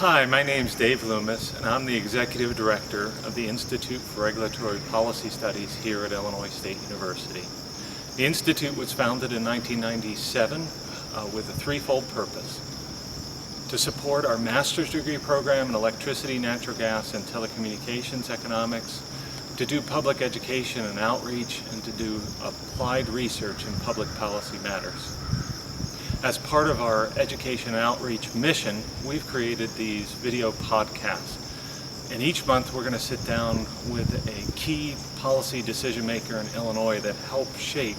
Hi, my name's Dave Loomis, and I'm the Executive Director of the Institute for Regulatory Policy Studies here at Illinois State University. The Institute was founded in 1997 with a threefold purpose: to support our master's degree program in electricity, natural gas, and telecommunications economics, to do public education and outreach, and to do applied research in public policy matters. As part of our education and outreach mission, we've created these video podcasts. And each month we're going to sit down with a key policy decision maker in Illinois that helps shape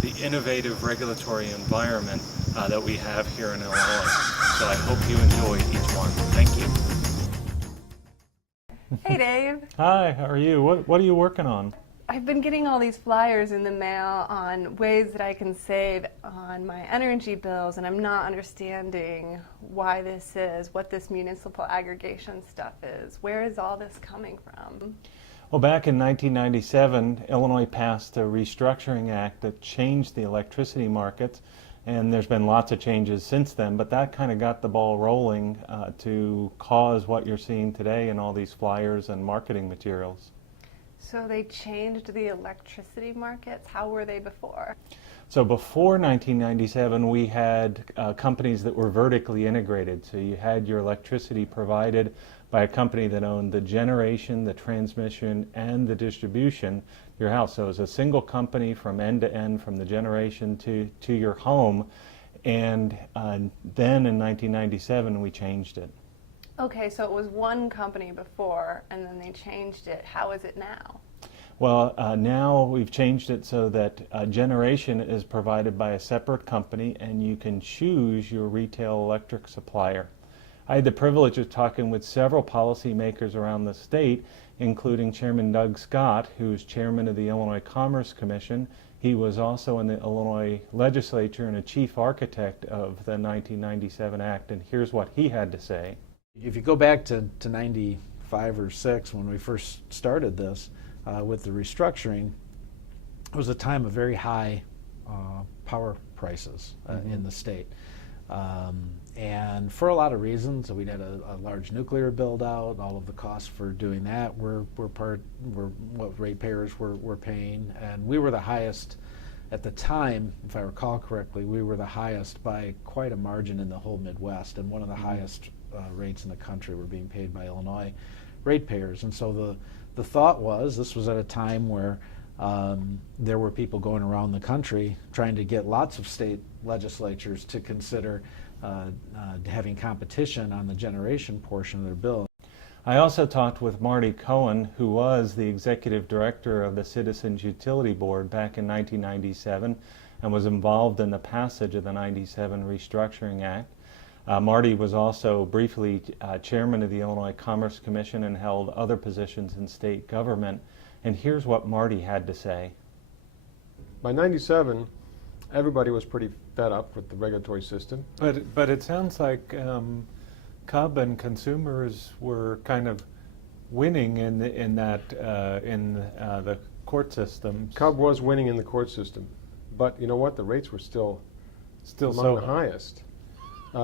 the innovative regulatory environment that we have here in Illinois. So I hope you enjoy each one. Thank you. Hey Dave. Hi, how are you? What are you working on? I've been getting all these flyers in the mail on ways that I can save on my energy bills, and I'm not understanding why this is, what this municipal aggregation stuff is. Where is all this coming from? Well, back in 1997, Illinois passed a restructuring act that changed the electricity markets, and there's been lots of changes since then, but that kind of got the ball rolling to cause what you're seeing today in all these flyers and marketing materials. So they changed the electricity markets? How were they before? So before 1997, we had companies that were vertically integrated. So you had your electricity provided by a company that owned the generation, the transmission, and the distribution to your house. So it was a single company from end to end, from the generation to your home. And then in 1997, we changed it. Okay, so it was one company before, and then they changed it. How is it now? Well, now we've changed it so that generation is provided by a separate company, and you can choose your retail electric supplier. I had the privilege of talking with several policymakers around the state, including Chairman Doug Scott, who's chairman of the Illinois Commerce Commission. He was also in the Illinois legislature and a chief architect of the 1997 Act, and here's what he had to say. If you go back to 95 or 6 when we first started this with the restructuring, it was a time of very high power prices in the state. And for a lot of reasons, we'd had a large nuclear build out, all of the costs for doing that were what ratepayers were paying, and we were the highest at the time, if I recall correctly, we were the highest by quite a margin in the whole Midwest, and one of the highest rates in the country were being paid by Illinois ratepayers. And so the thought was, this was at a time where there were people going around the country trying to get lots of state legislatures to consider having competition on the generation portion of their bill. I also talked with Marty Cohen, who was the executive director of the Citizens Utility Board back in 1997 and was involved in the passage of the 97 Restructuring Act. Marty was also briefly chairman of the Illinois Commerce Commission and held other positions in state government. And here's what Marty had to say. By 97, everybody was pretty fed up with the regulatory system. But it sounds like Cub and consumers were kind of winning in the court system. Cub was winning in the court system, but you know what? The rates were still among the highest.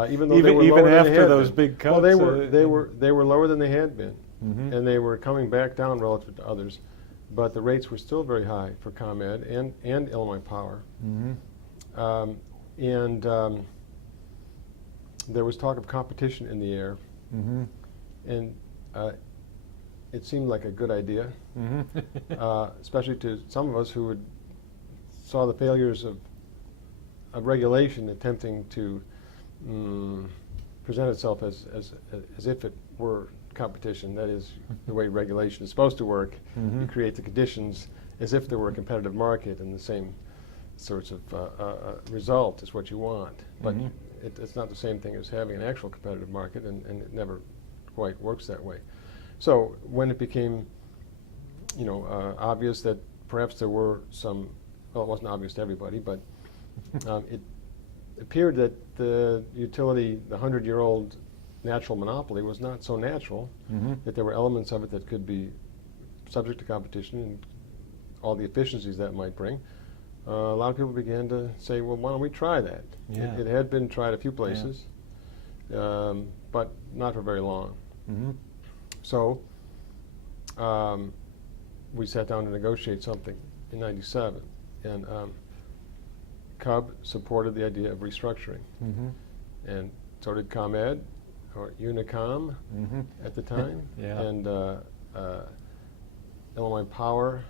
Even though they were lower than after they had those been. big cuts. Well, they were lower than they had been, and they were coming back down relative to others. But the rates were still very high for ComEd and Illinois Power. There was talk of competition in the air, and it seemed like a good idea, especially to some of us who saw the failures of regulation attempting to present itself as if it were competition. That is the way regulation is supposed to work. You create the conditions as if there were a competitive market, and the same sorts of result is what you want. But it's not the same thing as having an actual competitive market, and it never quite works that way. So when it became, obvious that perhaps there were some, well, it wasn't obvious to everybody, but it appeared that the utility, the 100-year-old natural monopoly, was not so natural, that there were elements of it that could be subject to competition and all the efficiencies that might bring. A lot of people began to say, well, why don't we try that? Yeah. It had been tried a few places. but not for very long. Mhm. So we sat down to negotiate something in '97, and CUB supported the idea of restructuring, Mhm. and so did ComEd, or Unicom Mhm. at the time, Yeah. and Illinois Power,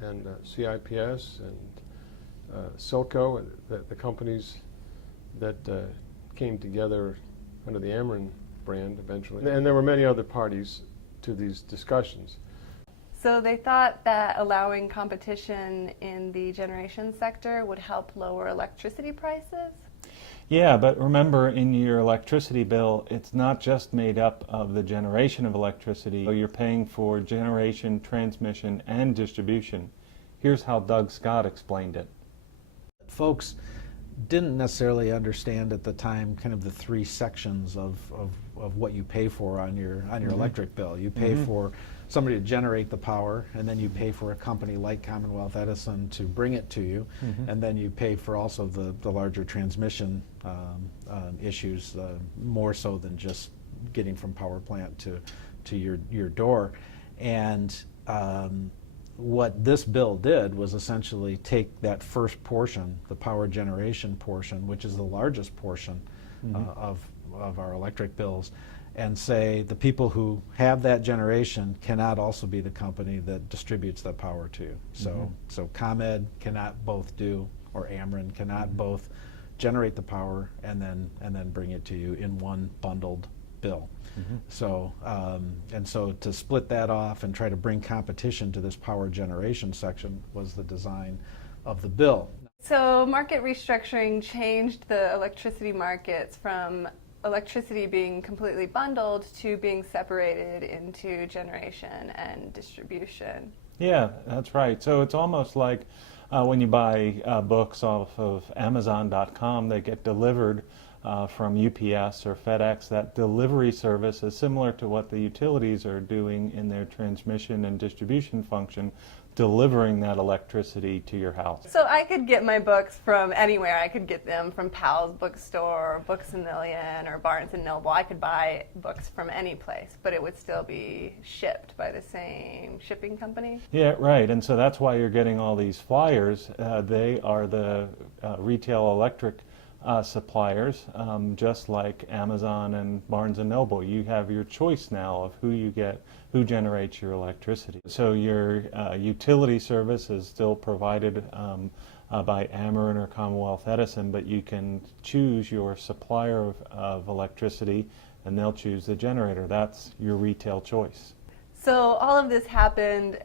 and CIPS, and Silco, and the companies that came together under the Ameren brand eventually. And there were many other parties to these discussions. So they thought that allowing competition in the generation sector would help lower electricity prices? Yeah, but remember, in your electricity bill, it's not just made up of the generation of electricity. You're paying for generation, transmission, and distribution. Here's how Doug Scott explained it. Folks didn't necessarily understand at the time kind of the three sections of what you pay for on your electric bill. You pay for somebody to generate the power, and then you pay for a company like Commonwealth Edison to bring it to you, and then you pay for also the larger transmission issues, more so than just getting from power plant to your door. And what this bill did was essentially take that first portion, the power generation portion, which is the largest portion of our electric bills, and say the people who have that generation cannot also be the company that distributes that power to you. So ComEd cannot both do, or Ameren cannot both generate the power and then bring it to you in one bundled bill. So and so to split that off and try to bring competition to this power generation section was the design of the bill. So market restructuring changed the electricity markets from electricity being completely bundled to being separated into generation and distribution. Yeah, that's right. So it's almost like when you buy books off of Amazon.com, they get delivered from UPS or FedEx. That delivery service is similar to what the utilities are doing in their transmission and distribution function, delivering that electricity to your house. So I could get my books from anywhere. I could get them from Powell's Bookstore, or Books A Million, or Barnes & Noble. I could buy books from any place, but it would still be shipped by the same shipping company? Yeah, right. And so that's why you're getting all these flyers. They are the retail electric suppliers, just like Amazon and Barnes & Noble. You have your choice now of who generates your electricity. So your utility service is still provided by Ameren or Commonwealth Edison, but you can choose your supplier of electricity, and they'll choose the generator. That's your retail choice. So all of this happened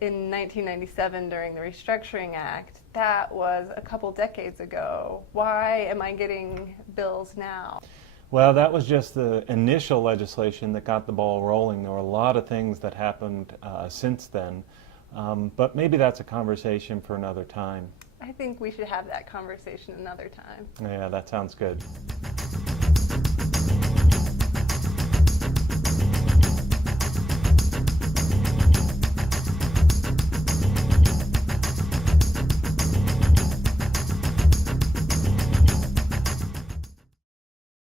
in 1997 during the Restructuring Act. That was a couple decades ago. Why am I getting bills now? Well, that was just the initial legislation that got the ball rolling. There were a lot of things that happened since then, but maybe that's a conversation for another time. I think we should have that conversation another time. Yeah, that sounds good.